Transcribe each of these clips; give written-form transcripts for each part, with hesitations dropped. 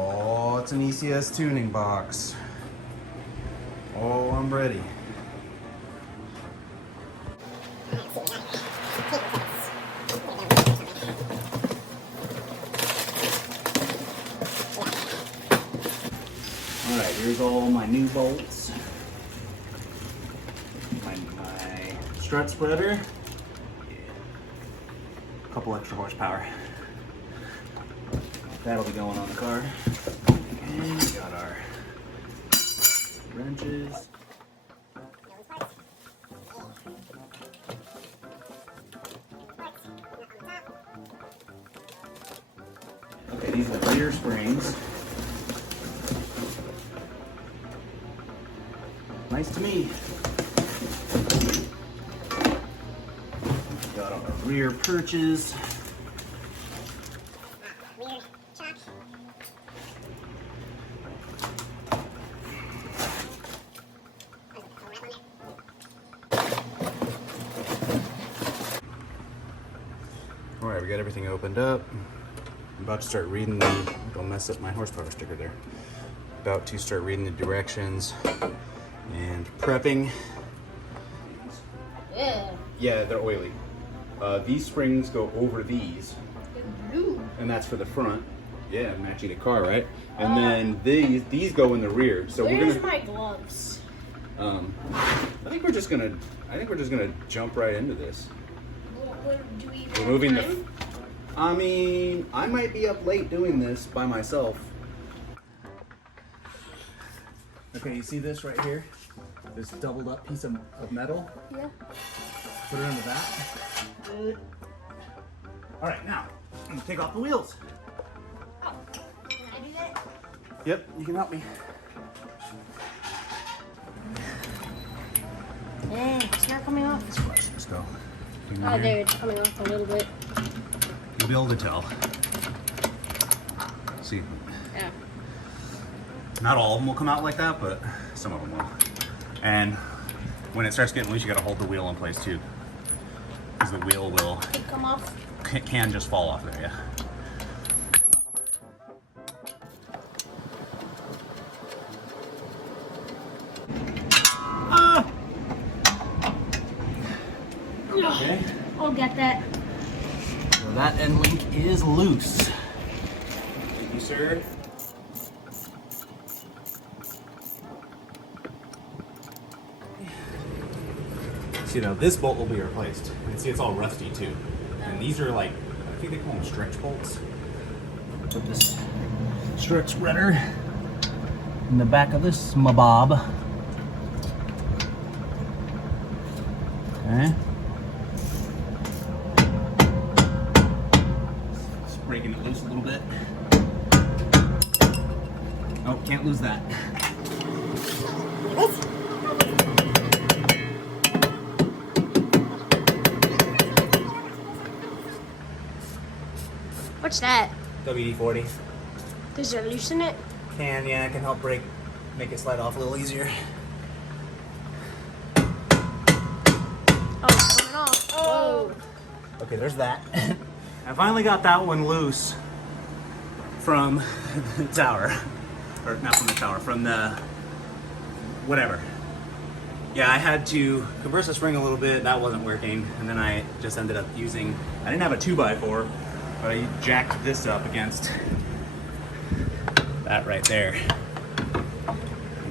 Oh, it's an ECS tuning box. Oh, I'm ready. All right, here's all my new bolts. My strut spreader. A couple extra horsepower. That'll be going on the car. And we got our wrenches. Okay, these are the rear springs. Nice to me. Got our rear perches. All right, we got everything opened up. I'm about to start reading the, don't mess up my horsepower sticker there. About to start reading the directions and prepping. Yeah, they're oily. These springs go over these. And that's for the front. Yeah, matching the car, right? And then these go in the rear. So where's my gloves? I think we're just gonna jump right into this. Do we We're moving the. I mean, I might be up late doing this by myself. Okay, you see this right here? This doubled up piece of metal? Yeah. Put it under that. Good. All right, now, I'm gonna take off the wheels. Oh, can I do that? Yep, you can help me. It's not coming off. Let's go. Oh, there, it's coming off a little bit. You'll be able to tell. See. Yeah. Not all of them will come out like that, but some of them will. And when it starts getting loose, you gotta hold the wheel in place too. Because the wheel will Come off. can just fall off there, yeah. Okay. I'll get that. So that end link is loose. Thank you, sir. See, now this bolt will be replaced. And see, it's all rusty too. And these are like, I think they call them stretch bolts. Put this stretch spreader in the back of this mabob. Okay. Just breaking it loose a little bit. Oh, can't lose that. What's that? WD-40. Does it loosen it? Yeah, it can help make it slide off a little easier. Oh, it's coming off. Oh. Okay, there's that. I finally got that one loose from the tower. Or not from the tower, from the whatever. Yeah, I had to compress the spring a little bit, that wasn't working, and then I just ended up using, I didn't have a 2x4, but I jacked this up against that right there.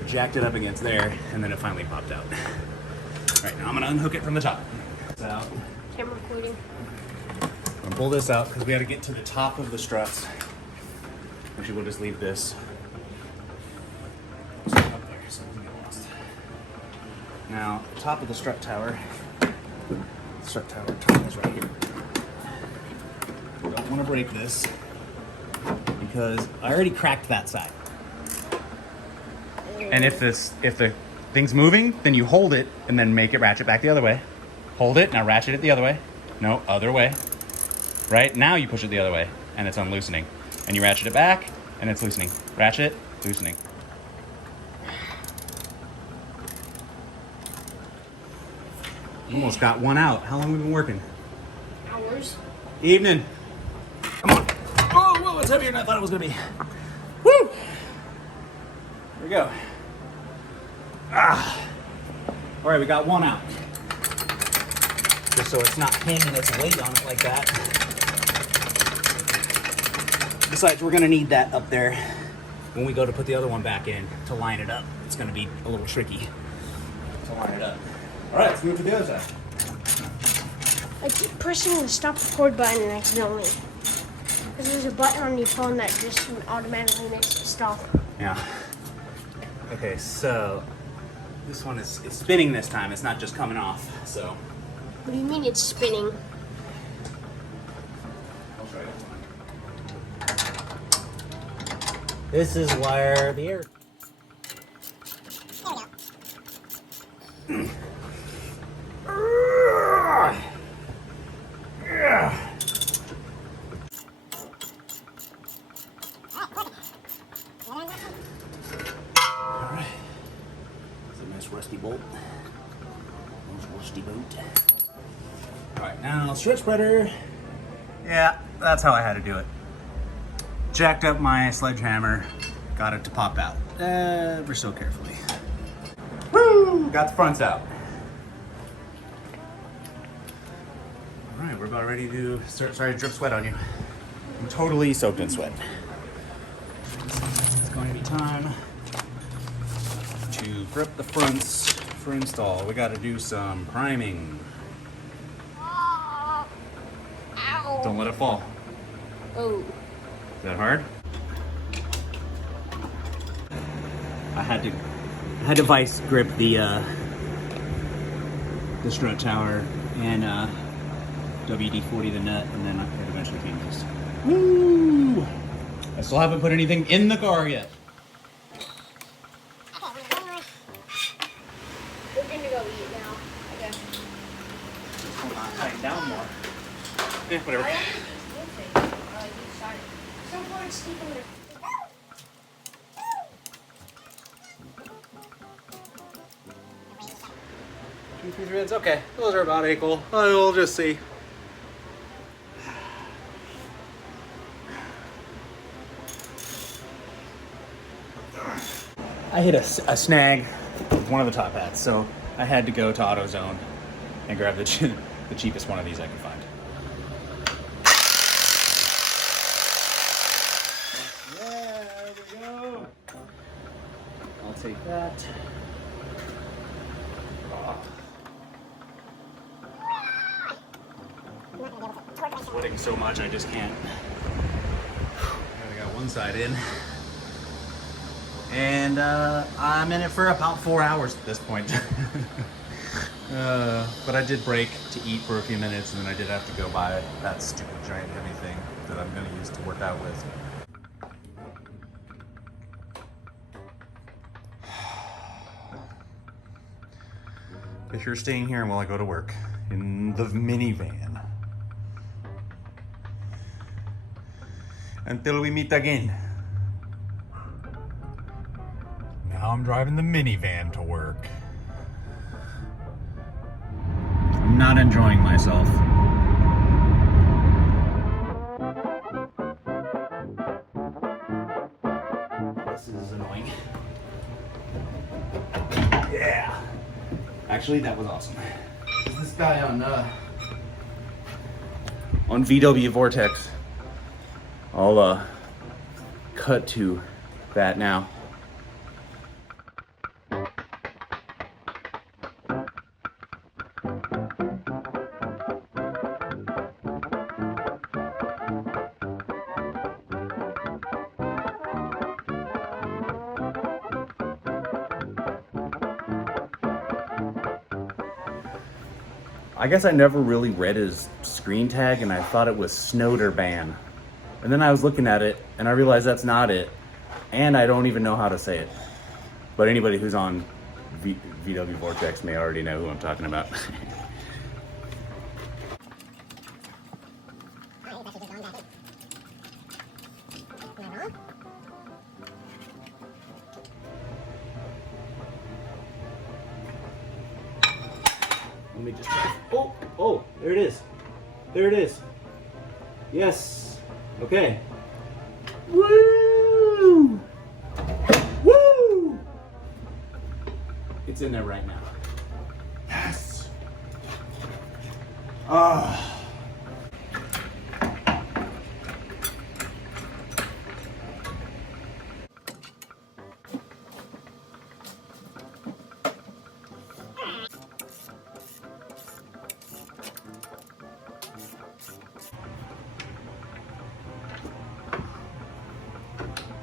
Jacked it up against there, and then it finally popped out. All right, now I'm gonna unhook it from the top. Out. Camera recording. I'm gonna pull this out because we got to get to the top of the struts. Actually, we'll just leave this up there so it doesn't get lost. Now, top of the strut tower top is right here. We don't want to break this because I already cracked that side. And if the thing's moving, then you hold it and then make it ratchet back the other way. Hold it, now ratchet it the other way. No, other way. Right? Now you push it the other way and it's unloosening. And you ratchet it back and it's loosening. Ratchet, loosening. Almost got one out. How long have we been working? Hours. Evening. Come on. Oh, whoa, it's heavier than I thought it was gonna be. Woo! There we go. All right, we got one out. Just so it's not hanging its weight on it like that. Besides, we're gonna need that up there when we go to put the other one back in to line it up. It's gonna be a little tricky to line it up. All right, let's move to the other side. I keep pressing the stop record button accidentally. Because there's a button on your phone that just automatically makes it stop. Yeah. Okay, so this one is spinning this time. It's not just coming off, so. What do you mean it's spinning? I'll show you. This is where the air. There we go. Alright. It's a nice rusty bolt. Nice rusty bolt. Alright, now stretch spreader. Yeah, that's how I had to do it. Jacked up my sledgehammer, got it to pop out ever so carefully. Woo! Got the fronts out. Alright, we're about ready to start. Sorry to drip sweat on you. I'm totally soaked in sweat. It's going to be time to prep the fronts for install. We got to do some priming. Ow. Don't let it fall. Oh. Is that hard? I had to vice grip the strut tower and WD-40 the nut, and then it eventually came loose. Woo! I still haven't put anything in the car yet. We're gonna go eat now. Okay. Tighten down more. Yeah, whatever. I like these started. So far it's taking the... Two, 3 threads. Okay, those are about equal. We'll just see. I hit a snag with one of the top hats, so I had to go to AutoZone and grab the cheapest one of these I could find. Yeah, there we go. I'll take that. Sweating so much I just can't. I got one side in. And I'm in it for about 4 hours at this point. But I did break to eat for a few minutes, and then I did have to go buy that stupid giant heavy thing that I'm going to use to work out with. If you're staying here while I go to work in the minivan. Until we meet again. Now I'm driving the minivan to work. I'm not enjoying myself. This is annoying. Yeah. Actually, that was awesome. This guy on VW Vortex. I'll cut to that now. I guess I never really read his screen tag, and I thought it was Snowderban. And then I was looking at it, and I realized that's not it. And I don't even know how to say it. But anybody who's on VW Vortex may already know who I'm talking about. Let me just try. Oh, there it is. There it is. Yes. Okay. Woo! It's in there right now. Yes. Ah.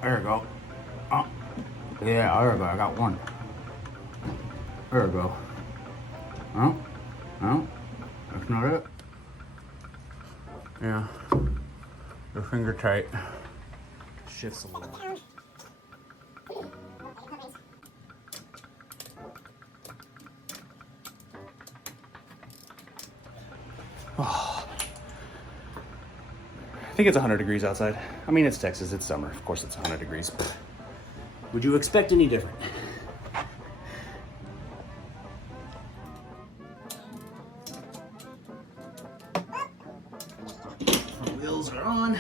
There we go. Oh, yeah, there we go. I got one. There we go. Oh, no, that's not it. Yeah, the finger tight shifts a little. Oh. I think it's 100 degrees outside. I mean, it's Texas, it's summer. Of course it's 100 degrees, but would you expect any different? Front wheels are on.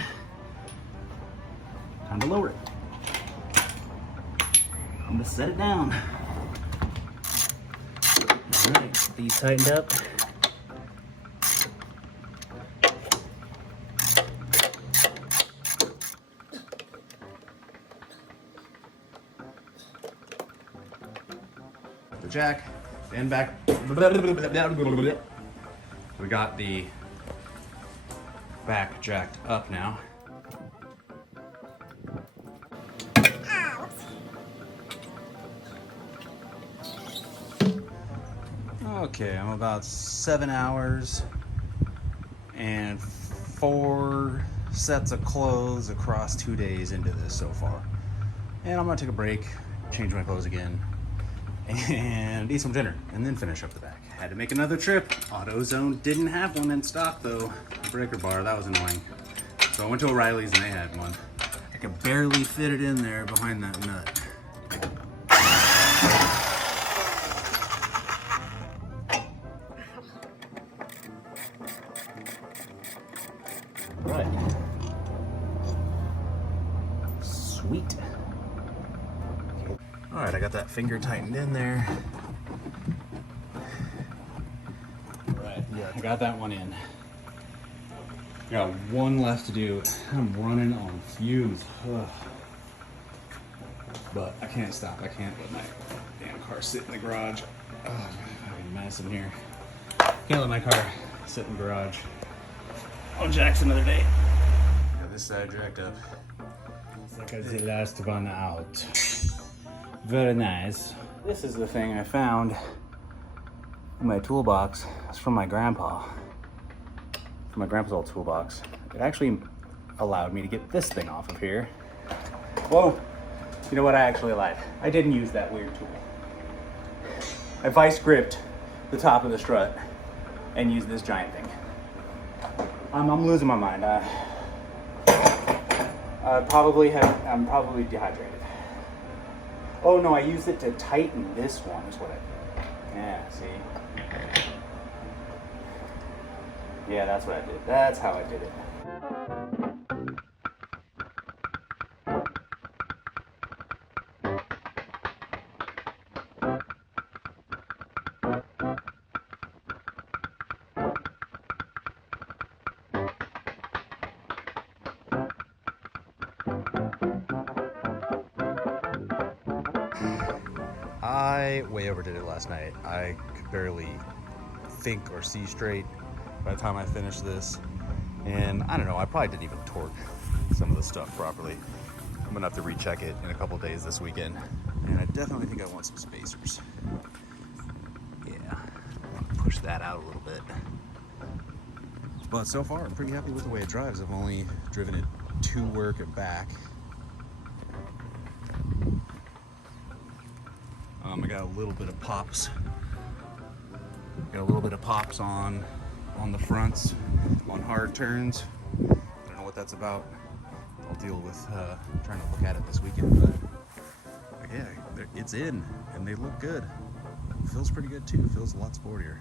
Time to lower it. I'm gonna set it down. All right, these tightened up. The jack and back. We got the back jacked up now. Okay, I'm about 7 hours and 4 sets of clothes across 2 days into this so far. And I'm gonna take a break, change my clothes again, and eat some dinner, and then finish up the back. Had to make another trip. AutoZone didn't have one in stock though. A breaker bar, that was annoying. So I went to O'Reilly's and they had one. I could barely fit it in there behind that nut. Right. Sweet. All right, I got that finger tightened in there. Right, yeah, I got that one in. Got one left to do. I'm running on fumes. Ugh. But I can't stop. I can't let my damn car sit in the garage. Oh, fucking mess in here. Can't let my car sit in the garage. Oh, Jack's another day. Got this side jacked up. It's like the last one out. Very nice. This is the thing I found in my toolbox. It's from my grandpa. From my grandpa's old toolbox. It actually allowed me to get this thing off of here. Whoa. You know what? I actually lied. I didn't use that weird tool. I vice gripped the top of the strut and used this giant thing. I'm losing my mind. I'm probably dehydrated. Oh no, I used it to tighten this one is what I did. Yeah, see? Yeah, that's what I did. That's how I did it. I way overdid it last night. I could barely think or see straight by the time I finished this. And I don't know, I probably didn't even torque some of the stuff properly. I'm gonna have to recheck it in a couple days this weekend. And I definitely think I want some spacers. Yeah, push that out a little bit. But so far, I'm pretty happy with the way it drives. I've only driven it to work and back. I got a little bit of pops. Got a little bit of pops on the fronts, on hard turns. I don't know what that's about. I'll deal with trying to look at it this weekend, but yeah, it's in, and they look good. It feels pretty good too. It feels a lot sportier.